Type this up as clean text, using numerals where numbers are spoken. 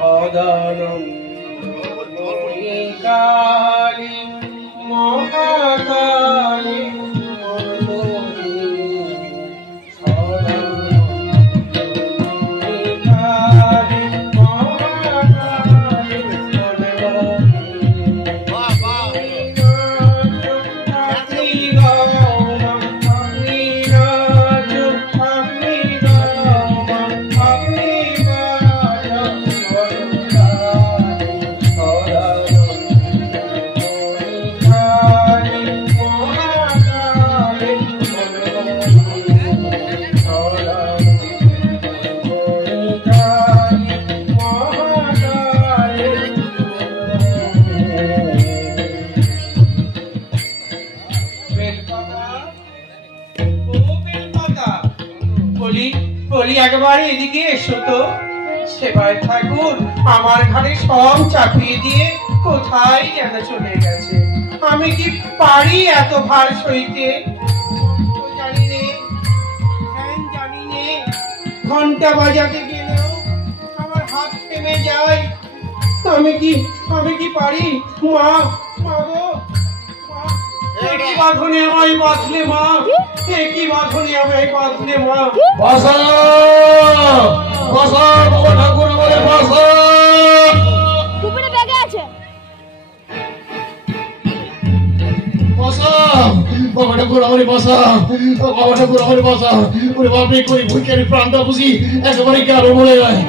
সদানন্দময়ী কালী মহাকালী একবার এদিকে এসো তো। সেবার ঠাকুর আমার ঘরে সব চাপিয়ে দিয়ে কোথায় যেন চলে গেছে। আমি কি পারি এত ভার সইতে? জানি নে, জানি নে, ঘন্টা বাজাতে গেলেও আমার হাত থেমে যায়। আমি কি পারি? মা, মা গো, মা, কি বাঁধনে আমায় বাঁধলে মা, কি বাঁধনে আমায় বাঁধলে মা। বাসা বাসা বাবা ঠাকুর বলে বাসা কুকুরে ব্যাগে আছে। বাসা বাবা ঠাকুর আমারে বাসা, বাবা ঠাকুর আমারে বাসা। ওরে বাপরে কই ভুইকারি প্রাণটা বুঝি একেবারে গেল মরে যায়।